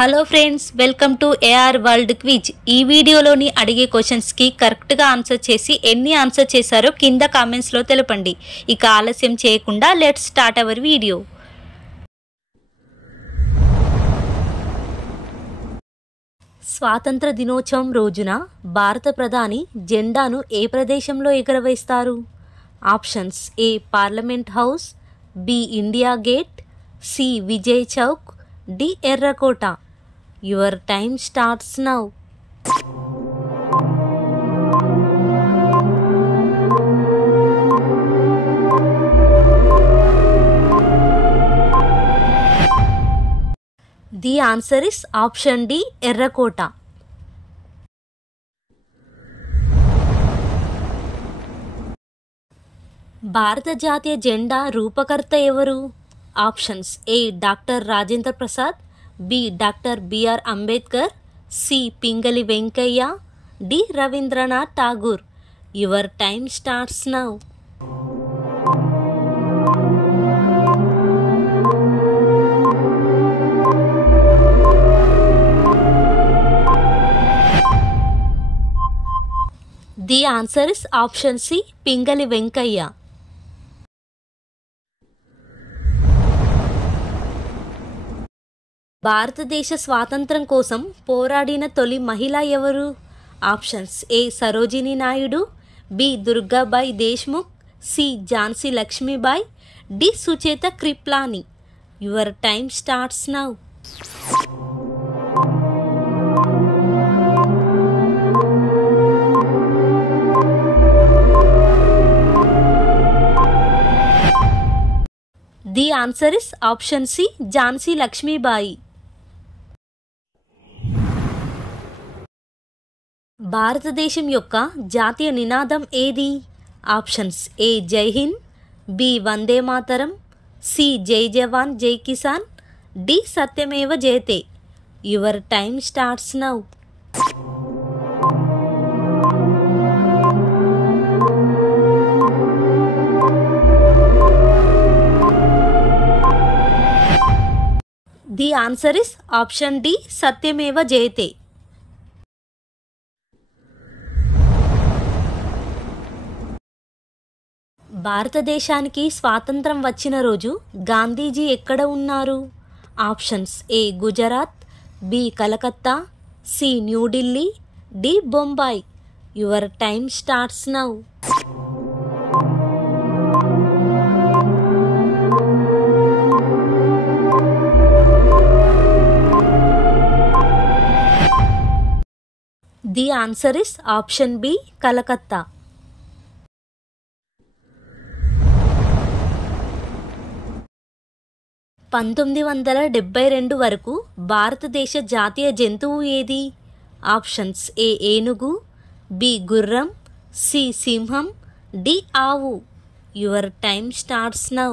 Hello friends, welcome to AR world quiz. ఈ వీడియోలోని అడిగే క్వశ్చన్స్కి కరెక్ట్గా ఆన్సర్ చేసి ఎన్ని ఆన్సర్ చేశారో కింద కామెంట్స్లో తెలపండి. ఇక ఆలస్యం చేయకుండా లెట్స్ స్టార్ట్ అవర్ వీడియో. స్వాతంత్ర దినోత్సవం రోజున భారత ప్రధాని జెండాను ఏ ప్రదేశంలో ఎగరవేస్తారు? Options: A parliament house, B India gate, C Vijay Chowk, D ఎర్రకోట. Your time starts now. The answer is option D, ఎర్రకోట. భారత జాతీయ జెండా రూపకర్త ఎవరు? Options: A doctor Rajendra Prasad, B doctor B R Ambedkar, C Pingali Venkayya, D Rabindranath Tagore. Your time starts now. The answer is option C, Pingali Venkayya. భారతదేశ స్వాతంత్రం కోసం పోరాడిన తొలి మహిళ ఎవరు? Options: A Sarojini Naidu, B Durgabai Deshmukh, C Jhansi Lakshmibai, D Sucheta Kripalani. Your time starts now. The answer is option C, Jhansi Lakshmibai. భారతదేశం యొక్క జాతీయ నినాదం ఏది? Options: A Jai Hind, B Vande Mataram, C Jai Jawan Jai Kisan, D Satyameva Jayate. Your time starts now. The answer is option D, Satyameva Jayate. భారతదేశానికి స్వాతంత్రం వచ్చిన రోజు గాంధీజీ ఎక్కడ ఉన్నారు? Options: A Gujarat, B Calcutta, C New Delhi, D Bombay. Your time starts now. The answer is option B, Calcutta. 1972 వరకు భారతదేశ జాతీయ జంతువు ఏది? ఆప్షన్స్: ఏ ఏనుగు, బి గుర్రం, సి సింహం, డి ఆవు. Your time starts now.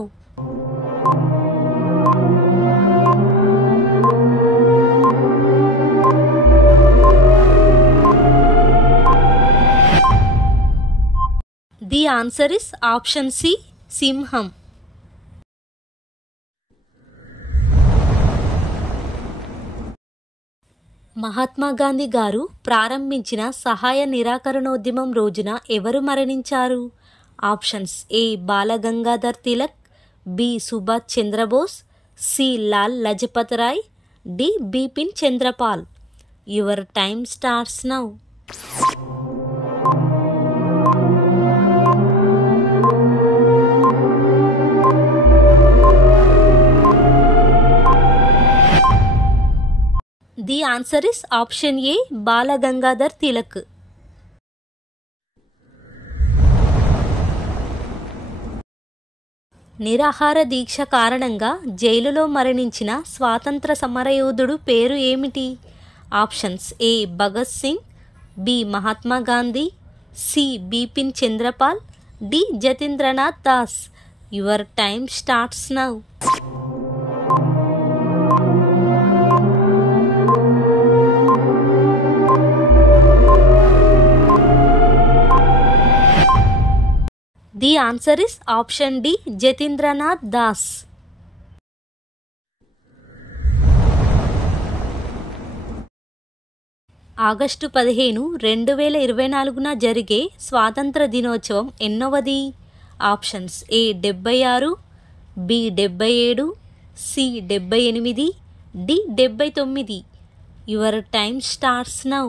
The answer is option C, సింహం. మహాత్మా గాంధీ గారు ప్రారంభించిన సహాయ నిరాకరణోద్యమం రోజున ఎవరు మరణించారు? Options: A Balagangadhar Tilak, B Subhash Chandrabose, C Lal Lajpat Rai, D Bipin Chandrapal. Your time starts now. The answer is option A, Balagangadhar Tilak. నిరాహార దీక్ష కారణంగా జైలులో మరణించిన స్వాతంత్ర సమరయోధుడు పేరు ఏమిటి? Options: A Bhagat Singh, B Mahatma Gandhi, C Bipin Chandrapal, D Jatindranath Das. Your time starts now. The answer is option D, Jatindranath Das. August 15, 2024న జరిగే స్వాతంత్ర దినోత్సవం ఎన్నవది? Options A 76, B 77, C 78, D 79. Your time starts now.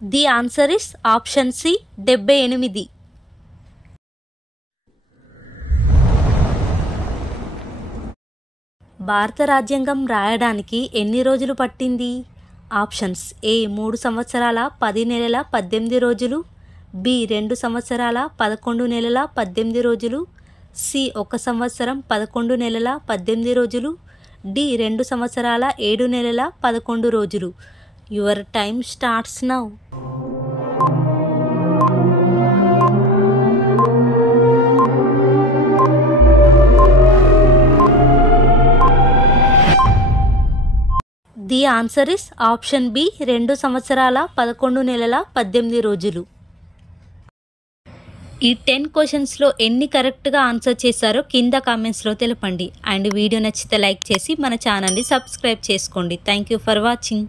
The answer is option C 78. భారత రాజ్యాంగం రాయడానికి ఎన్ని రోజులు పట్టింది? ఆప్షన్స్ ఏ 3 సంవత్సరాల 10 నెలల 18 రోజులు, బి 2 సంవత్సరాల 11 నెలల 18 రోజులు, సి 1 సంవత్సరం 11 నెలల 18 రోజులు, డి 2 సంవత్సరాల 7 నెలల 11 రోజులు. Your time starts now. The answer is option B 2 సంవత్సరాల 11 నెలల 18 రోజులు. ఈ 10 క్వశ్చన్స్లో ఎన్ని కరెక్ట్గా ఆన్సర్ చేశారో కింద కామెంట్స్లో తెలపండి. అండ్ వీడియో నచ్చితే లైక్ చేసి మన ఛానల్ని సబ్స్క్రైబ్ చేసుకోండి. Thank you for watching.